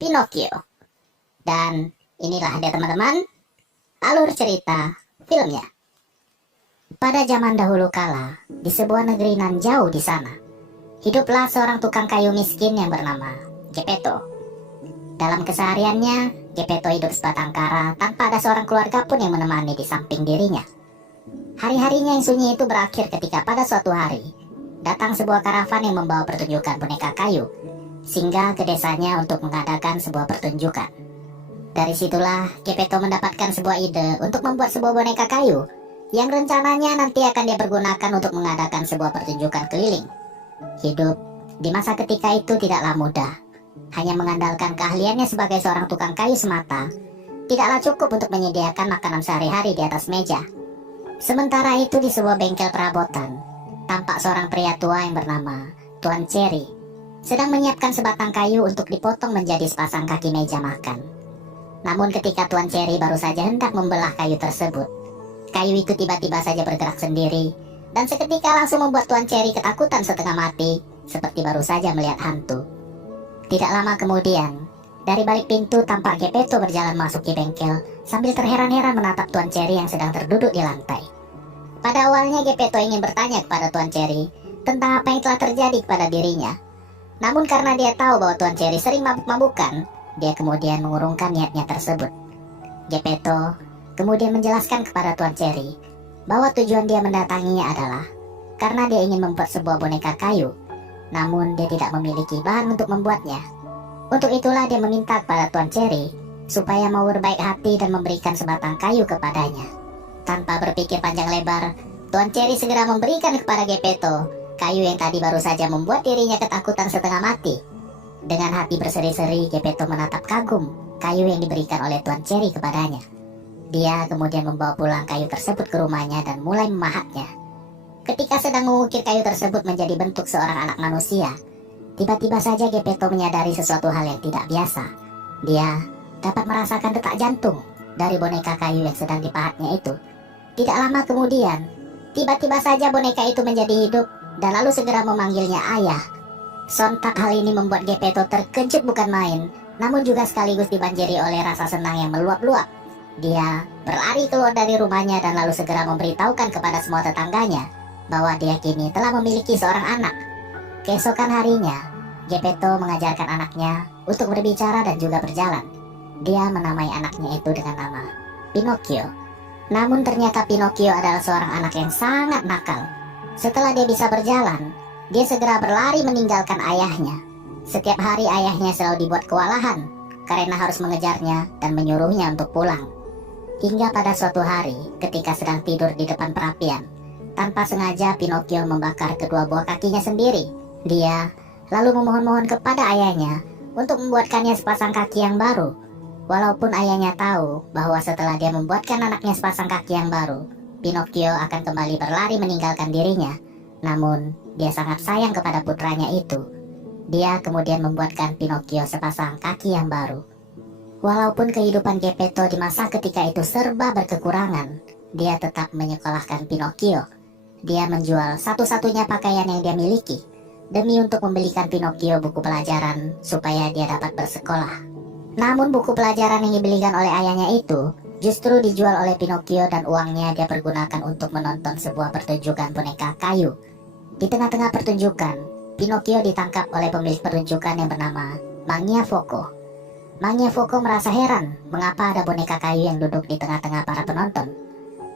Pinocchio. Dan inilah dia teman-teman, alur cerita filmnya. Pada zaman dahulu kala, di sebuah negeri nan jauh di sana, hiduplah seorang tukang kayu miskin yang bernama Geppetto. Dalam kesehariannya, Geppetto hidup sebatang kara tanpa ada seorang keluarga pun yang menemani di samping dirinya. Hari-harinya yang sunyi itu berakhir ketika pada suatu hari, datang sebuah karavan yang membawa pertunjukan boneka kayu, singgah ke desanya untuk mengadakan sebuah pertunjukan. Dari situlah Geppetto mendapatkan sebuah ide untuk membuat sebuah boneka kayu yang rencananya nanti akan dia pergunakan untuk mengadakan sebuah pertunjukan keliling. Hidup di masa ketika itu tidaklah mudah. Hanya mengandalkan keahliannya sebagai seorang tukang kayu semata tidaklah cukup untuk menyediakan makanan sehari-hari di atas meja. Sementara itu di sebuah bengkel perabotan, tampak seorang pria tua yang bernama Tuan Cherry sedang menyiapkan sebatang kayu untuk dipotong menjadi sepasang kaki meja makan. Namun ketika Tuan Cherry baru saja hendak membelah kayu tersebut, kayu itu tiba-tiba saja bergerak sendiri dan seketika langsung membuat Tuan Cherry ketakutan setengah mati, seperti baru saja melihat hantu. Tidak lama kemudian, dari balik pintu tampak Geppetto berjalan masuk ke bengkel sambil terheran-heran menatap Tuan Cherry yang sedang terduduk di lantai. Pada awalnya Geppetto ingin bertanya kepada Tuan Cherry tentang apa yang telah terjadi kepada dirinya. Namun karena dia tahu bahwa Tuan Cherry sering mabuk-mabukan, dia kemudian mengurungkan niatnya tersebut. Geppetto kemudian menjelaskan kepada Tuan Cherry bahwa tujuan dia mendatanginya adalah karena dia ingin membuat sebuah boneka kayu, namun dia tidak memiliki bahan untuk membuatnya. Untuk itulah dia meminta kepada Tuan Cherry supaya mau berbaik hati dan memberikan sebatang kayu kepadanya. Tanpa berpikir panjang lebar, Tuan Cherry segera memberikan kepada Geppetto kayu yang tadi baru saja membuat dirinya ketakutan setengah mati. Dengan hati berseri-seri, Geppetto menatap kagum kayu yang diberikan oleh Tuan Cherry kepadanya. Dia kemudian membawa pulang kayu tersebut ke rumahnya dan mulai memahatnya. Ketika sedang mengukir kayu tersebut menjadi bentuk seorang anak manusia, tiba-tiba saja Geppetto menyadari sesuatu hal yang tidak biasa. Dia dapat merasakan detak jantung dari boneka kayu yang sedang dipahatnya itu. Tidak lama kemudian, tiba-tiba saja boneka itu menjadi hidup dan lalu segera memanggilnya ayah. Sontak hal ini membuat Geppetto terkejut bukan main, namun juga sekaligus dibanjiri oleh rasa senang yang meluap-luap. Dia berlari keluar dari rumahnya dan lalu segera memberitahukan kepada semua tetangganya bahwa dia kini telah memiliki seorang anak. Keesokan harinya, Geppetto mengajarkan anaknya untuk berbicara dan juga berjalan. Dia menamai anaknya itu dengan nama Pinocchio. Namun ternyata Pinocchio adalah seorang anak yang sangat nakal. Setelah dia bisa berjalan, dia segera berlari meninggalkan ayahnya. Setiap hari ayahnya selalu dibuat kewalahan karena harus mengejarnya dan menyuruhnya untuk pulang. Hingga pada suatu hari ketika sedang tidur di depan perapian, tanpa sengaja Pinocchio membakar kedua buah kakinya sendiri. Dia lalu memohon-mohon kepada ayahnya untuk membuatkannya sepasang kaki yang baru. Walaupun ayahnya tahu bahwa setelah dia membuatkan anaknya sepasang kaki yang baru, Pinocchio akan kembali berlari meninggalkan dirinya. Namun dia sangat sayang kepada putranya itu. Dia kemudian membuatkan Pinocchio sepasang kaki yang baru. Walaupun kehidupan Geppetto di masa ketika itu serba berkekurangan, dia tetap menyekolahkan Pinocchio. Dia menjual satu-satunya pakaian yang dia miliki demi untuk membelikan Pinocchio buku pelajaran supaya dia dapat bersekolah. Namun buku pelajaran yang dibelikan oleh ayahnya itu justru dijual oleh Pinocchio dan uangnya dia pergunakan untuk menonton sebuah pertunjukan boneka kayu. Di tengah-tengah pertunjukan, Pinocchio ditangkap oleh pemilik pertunjukan yang bernama Mangiafoco. Mangiafoco merasa heran mengapa ada boneka kayu yang duduk di tengah-tengah para penonton.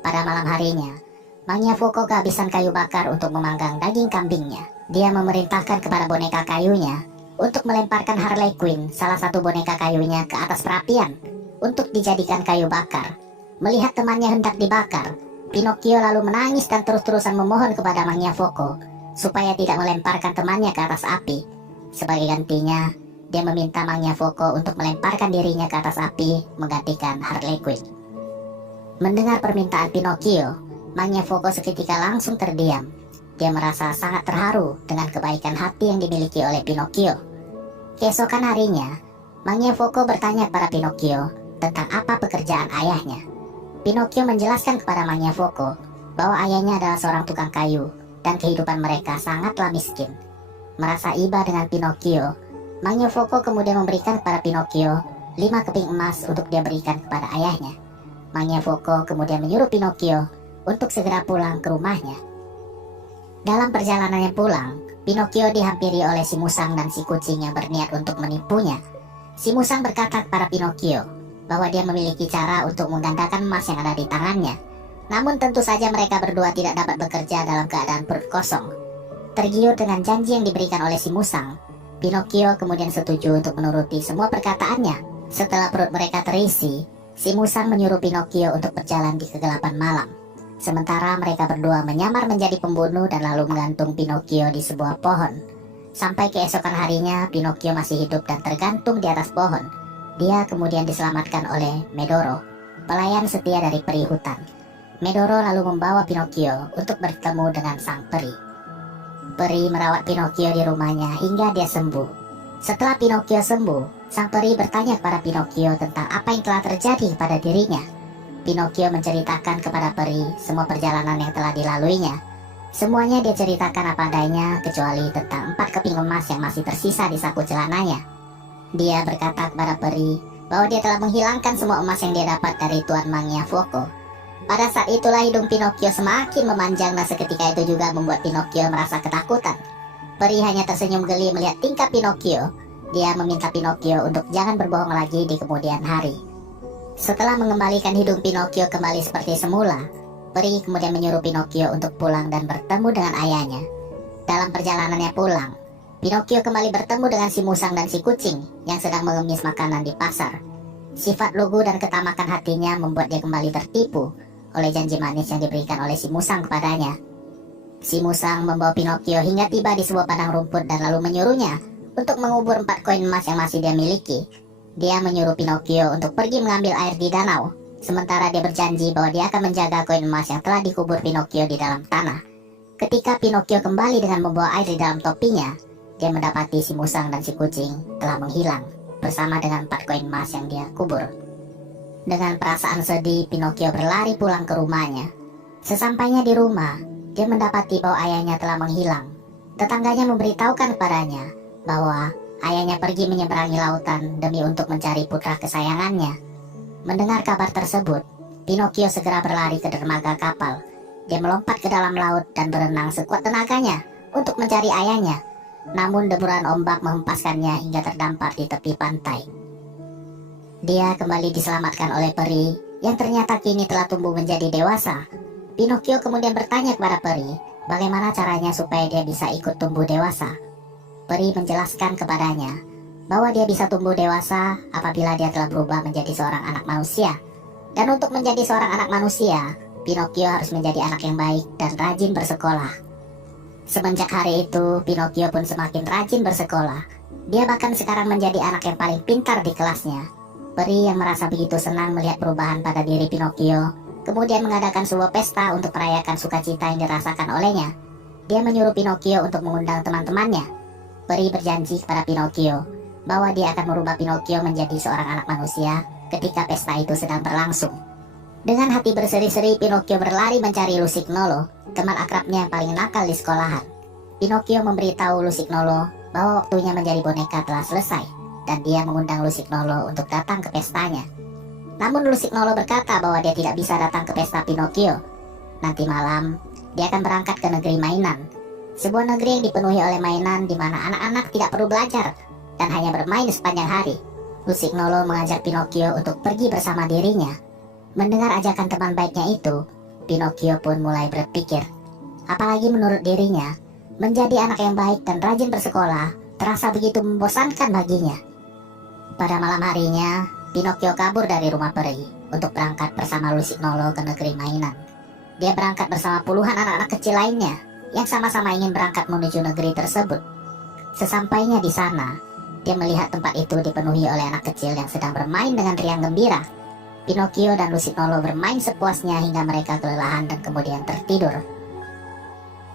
Pada malam harinya, Mangiafoco kehabisan kayu bakar untuk memanggang daging kambingnya. Dia memerintahkan kepada boneka kayunya untuk melemparkan Harley Quinn, salah satu boneka kayunya, ke atas perapian untuk dijadikan kayu bakar. Melihat temannya hendak dibakar, Pinocchio lalu menangis dan terus-terusan memohon kepada Mangiafoco supaya tidak melemparkan temannya ke atas api. Sebagai gantinya, dia meminta Mangiafoco untuk melemparkan dirinya ke atas api menggantikan Harley Quinn. Mendengar permintaan Pinocchio, Mangiafoco seketika langsung terdiam. Dia merasa sangat terharu dengan kebaikan hati yang dimiliki oleh Pinocchio. Keesokan harinya, Mangiafoco bertanya kepada Pinocchio tentang apa pekerjaan ayahnya. Pinocchio menjelaskan kepada Mangiafoco bahwa ayahnya adalah seorang tukang kayu dan kehidupan mereka sangatlah miskin. Merasa iba dengan Pinocchio, Magnifico kemudian memberikan kepada Pinocchio 5 keping emas untuk dia berikan kepada ayahnya. Magnifico kemudian menyuruh Pinocchio untuk segera pulang ke rumahnya. Dalam perjalanannya pulang, Pinocchio dihampiri oleh si musang dan si kucing yang berniat untuk menipunya. Si musang berkata kepada Pinocchio bahwa dia memiliki cara untuk menggandakan emas yang ada di tangannya. Namun tentu saja mereka berdua tidak dapat bekerja dalam keadaan perut kosong. Tergiur dengan janji yang diberikan oleh si musang, Pinocchio kemudian setuju untuk menuruti semua perkataannya. Setelah perut mereka terisi, si musang menyuruh Pinocchio untuk berjalan di kegelapan malam. Sementara mereka berdua menyamar menjadi pembunuh dan lalu menggantung Pinocchio di sebuah pohon. Sampai keesokan harinya, Pinocchio masih hidup dan tergantung di atas pohon. Dia kemudian diselamatkan oleh Medoro, pelayan setia dari peri hutan. Medoro lalu membawa Pinocchio untuk bertemu dengan sang peri. Peri merawat Pinocchio di rumahnya hingga dia sembuh. Setelah Pinocchio sembuh, sang peri bertanya kepada Pinocchio tentang apa yang telah terjadi pada dirinya. Pinocchio menceritakan kepada peri semua perjalanan yang telah dilaluinya. Semuanya dia ceritakan apa adanya kecuali tentang 4 keping emas yang masih tersisa di saku celananya. Dia berkata kepada peri bahwa dia telah menghilangkan semua emas yang dia dapat dari Tuan Magnifico. Pada saat itulah hidung Pinocchio semakin memanjang dan seketika itu juga membuat Pinocchio merasa ketakutan. Peri hanya tersenyum geli melihat tingkah Pinocchio. Dia meminta Pinocchio untuk jangan berbohong lagi di kemudian hari. Setelah mengembalikan hidung Pinocchio kembali seperti semula, peri kemudian menyuruh Pinocchio untuk pulang dan bertemu dengan ayahnya. Dalam perjalanannya pulang, Pinocchio kembali bertemu dengan si musang dan si kucing yang sedang mengemis makanan di pasar. Sifat lugu dan ketamakan hatinya membuat dia kembali tertipu oleh janji manis yang diberikan oleh si musang kepadanya. Si musang membawa Pinocchio hingga tiba di sebuah padang rumput dan lalu menyuruhnya untuk mengubur 4 koin emas yang masih dia miliki. Dia menyuruh Pinocchio untuk pergi mengambil air di danau, sementara dia berjanji bahwa dia akan menjaga koin emas yang telah dikubur Pinocchio di dalam tanah. Ketika Pinocchio kembali dengan membawa air di dalam topinya, dia mendapati si musang dan si kucing telah menghilang bersama dengan 4 koin emas yang dia kubur. Dengan perasaan sedih, Pinocchio berlari pulang ke rumahnya. Sesampainya di rumah, dia mendapati bahwa ayahnya telah menghilang. Tetangganya memberitahukan kepadanya bahwa ayahnya pergi menyeberangi lautan demi untuk mencari putra kesayangannya. Mendengar kabar tersebut, Pinocchio segera berlari ke dermaga kapal. Dia melompat ke dalam laut dan berenang sekuat tenaganya untuk mencari ayahnya. Namun deburan ombak menghempaskannya hingga terdampar di tepi pantai. Dia kembali diselamatkan oleh peri yang ternyata kini telah tumbuh menjadi dewasa. Pinocchio kemudian bertanya kepada peri bagaimana caranya supaya dia bisa ikut tumbuh dewasa. Peri menjelaskan kepadanya bahwa dia bisa tumbuh dewasa apabila dia telah berubah menjadi seorang anak manusia. Dan untuk menjadi seorang anak manusia, Pinocchio harus menjadi anak yang baik dan rajin bersekolah. Semenjak hari itu, Pinocchio pun semakin rajin bersekolah. Dia bahkan sekarang menjadi anak yang paling pintar di kelasnya. Peri yang merasa begitu senang melihat perubahan pada diri Pinocchio, kemudian mengadakan sebuah pesta untuk merayakan sukacita yang dirasakan olehnya. Dia menyuruh Pinocchio untuk mengundang teman-temannya. Peri berjanji kepada Pinocchio bahwa dia akan merubah Pinocchio menjadi seorang anak manusia ketika pesta itu sedang berlangsung. Dengan hati berseri-seri, Pinocchio berlari mencari Lusignolo, teman akrabnya yang paling nakal di sekolahan. Pinocchio memberitahu Lusignolo bahwa waktunya menjadi boneka telah selesai, dan dia mengundang Lusignolo untuk datang ke pestanya. Namun Lusignolo berkata bahwa dia tidak bisa datang ke pesta Pinocchio. Nanti malam, dia akan berangkat ke negeri mainan. Sebuah negeri yang dipenuhi oleh mainan di mana anak-anak tidak perlu belajar dan hanya bermain sepanjang hari. Lusignolo mengajak Pinocchio untuk pergi bersama dirinya. Mendengar ajakan teman baiknya itu, Pinocchio pun mulai berpikir. Apalagi menurut dirinya, menjadi anak yang baik dan rajin bersekolah terasa begitu membosankan baginya. Pada malam harinya, Pinocchio kabur dari rumah peri untuk berangkat bersama Lusignolo ke negeri mainan. Dia berangkat bersama puluhan anak-anak kecil lainnya yang sama-sama ingin berangkat menuju negeri tersebut. Sesampainya di sana, dia melihat tempat itu dipenuhi oleh anak kecil yang sedang bermain dengan riang gembira. Pinocchio dan Lusignolo bermain sepuasnya hingga mereka kelelahan dan kemudian tertidur.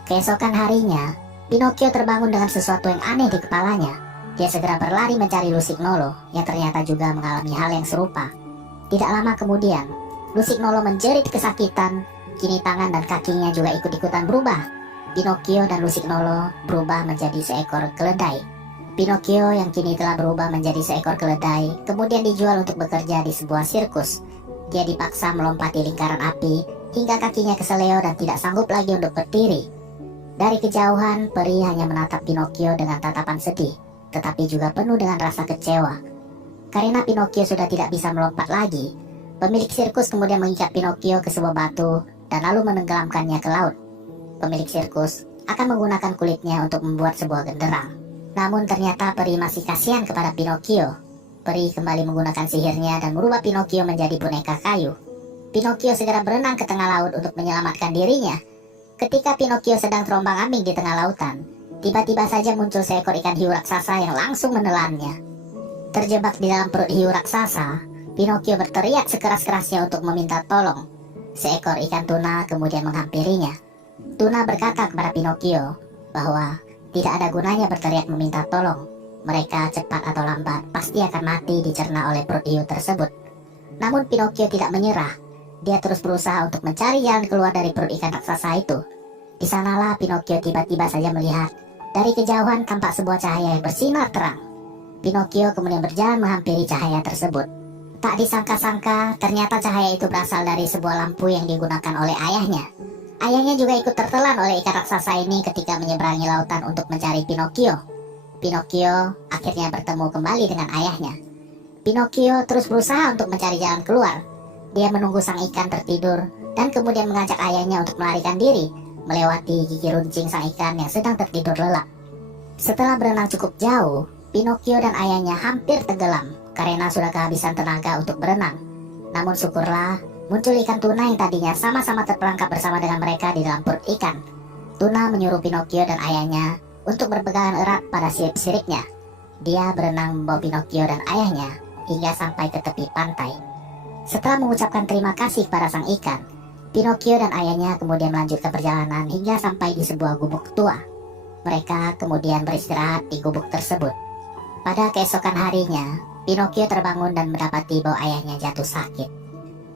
Keesokan harinya, Pinocchio terbangun dengan sesuatu yang aneh di kepalanya. Dia segera berlari mencari Lusignolo yang ternyata juga mengalami hal yang serupa. Tidak lama kemudian, Lusignolo menjerit kesakitan. Kini tangan dan kakinya juga ikut-ikutan berubah. Pinocchio dan Lusignolo berubah menjadi seekor keledai. Pinocchio yang kini telah berubah menjadi seekor keledai kemudian dijual untuk bekerja di sebuah sirkus. Dia dipaksa melompati lingkaran api hingga kakinya keseleo dan tidak sanggup lagi untuk berdiri. Dari kejauhan, peri hanya menatap Pinocchio dengan tatapan sedih, tetapi juga penuh dengan rasa kecewa. Karena Pinocchio sudah tidak bisa melompat lagi, pemilik sirkus kemudian mengikat Pinocchio ke sebuah batu dan lalu menenggelamkannya ke laut. Pemilik sirkus akan menggunakan kulitnya untuk membuat sebuah genderang. Namun ternyata peri masih kasihan kepada Pinocchio. Peri kembali menggunakan sihirnya dan merubah Pinocchio menjadi boneka kayu. Pinocchio segera berenang ke tengah laut untuk menyelamatkan dirinya. Ketika Pinocchio sedang terombang-ambing di tengah lautan, tiba-tiba saja muncul seekor ikan hiu raksasa yang langsung menelannya. Terjebak di dalam perut hiu raksasa, Pinocchio berteriak sekeras-kerasnya untuk meminta tolong. Seekor ikan tuna kemudian menghampirinya. Tuna berkata kepada Pinocchio bahwa tidak ada gunanya berteriak meminta tolong. Mereka cepat atau lambat pasti akan mati dicerna oleh perut hiu tersebut. Namun Pinocchio tidak menyerah. Dia terus berusaha untuk mencari jalan keluar dari perut ikan raksasa itu. Di sanalah Pinocchio tiba-tiba saja melihat dari kejauhan tampak sebuah cahaya yang bersinar terang. Pinocchio kemudian berjalan menghampiri cahaya tersebut. Tak disangka-sangka ternyata cahaya itu berasal dari sebuah lampu yang digunakan oleh ayahnya. Ayahnya juga ikut tertelan oleh ikan raksasa ini ketika menyeberangi lautan untuk mencari Pinocchio. Pinocchio akhirnya bertemu kembali dengan ayahnya. Pinocchio terus berusaha untuk mencari jalan keluar. Dia menunggu sang ikan tertidur dan kemudian mengajak ayahnya untuk melarikan diri, melewati gigi runcing sang ikan yang sedang tertidur lelap. Setelah berenang cukup jauh, Pinocchio dan ayahnya hampir tenggelam karena sudah kehabisan tenaga untuk berenang. Namun syukurlah, muncul ikan tuna yang tadinya sama-sama terperangkap bersama dengan mereka di dalam perut ikan. Tuna menyuruh Pinocchio dan ayahnya untuk berpegangan erat pada sirip-siripnya. Dia berenang membawa Pinocchio dan ayahnya hingga sampai ke tepi pantai. Setelah mengucapkan terima kasih kepada sang ikan, Pinocchio dan ayahnya kemudian melanjutkan perjalanan hingga sampai di sebuah gubuk tua. Mereka kemudian beristirahat di gubuk tersebut. Pada keesokan harinya, Pinocchio terbangun dan mendapati bahwa ayahnya jatuh sakit.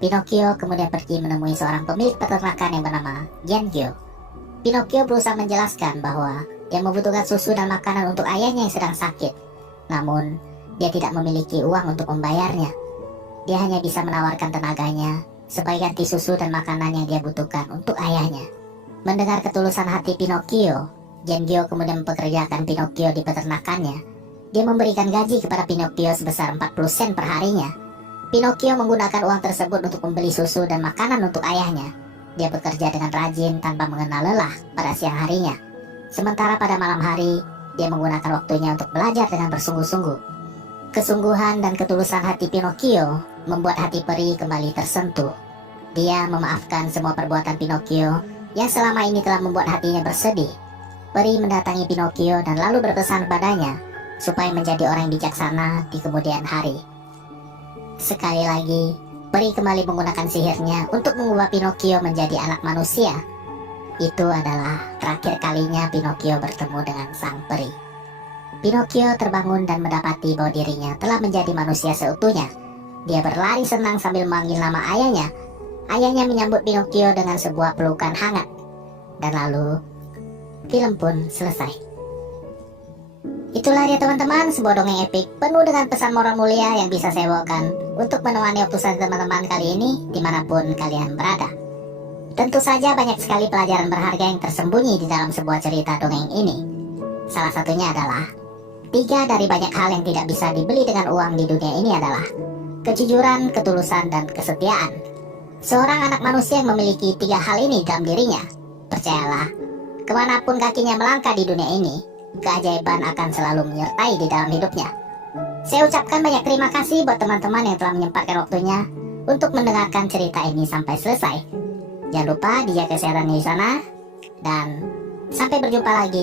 Pinocchio kemudian pergi menemui seorang pemilik peternakan yang bernama Gengio. Pinocchio berusaha menjelaskan bahwa dia membutuhkan susu dan makanan untuk ayahnya yang sedang sakit. Namun, dia tidak memiliki uang untuk membayarnya. Dia hanya bisa menawarkan tenaganya sebagai ganti susu dan makanan yang dia butuhkan untuk ayahnya. Mendengar ketulusan hati Pinocchio, Gengio kemudian mempekerjakan Pinocchio di peternakannya. Dia memberikan gaji kepada Pinocchio sebesar 40 sen per harinya. Pinocchio menggunakan uang tersebut untuk membeli susu dan makanan untuk ayahnya. Dia bekerja dengan rajin tanpa mengenal lelah pada siang harinya. Sementara pada malam hari, dia menggunakan waktunya untuk belajar dengan bersungguh-sungguh. Kesungguhan dan ketulusan hati Pinocchio membuat hati peri kembali tersentuh. Dia memaafkan semua perbuatan Pinocchio yang selama ini telah membuat hatinya bersedih. Peri mendatangi Pinocchio dan lalu berpesan padanya supaya menjadi orang yang bijaksana di kemudian hari. Sekali lagi, peri kembali menggunakan sihirnya untuk mengubah Pinocchio menjadi anak manusia. Itu adalah terakhir kalinya Pinocchio bertemu dengan sang peri. Pinocchio terbangun dan mendapati bahwa dirinya telah menjadi manusia seutuhnya. Dia berlari senang sambil memanggil nama ayahnya. Ayahnya menyambut Pinocchio dengan sebuah pelukan hangat. Dan lalu, film pun selesai. Itulah dia teman-teman, sebuah dongeng epik penuh dengan pesan moral mulia yang bisa saya bawakan untuk menemani waktu saja teman-teman kali ini dimanapun kalian berada. Tentu saja banyak sekali pelajaran berharga yang tersembunyi di dalam sebuah cerita dongeng ini. Salah satunya adalah 3 dari banyak hal yang tidak bisa dibeli dengan uang di dunia ini adalah kejujuran, ketulusan, dan kesetiaan. Seorang anak manusia yang memiliki 3 hal ini dalam dirinya, percayalah, kemanapun kakinya melangkah di dunia ini, keajaiban akan selalu menyertai di dalam hidupnya. Saya ucapkan banyak terima kasih buat teman-teman yang telah menyempatkan waktunya untuk mendengarkan cerita ini sampai selesai. Jangan lupa dijaga kesehatan di sana, dan sampai berjumpa lagi.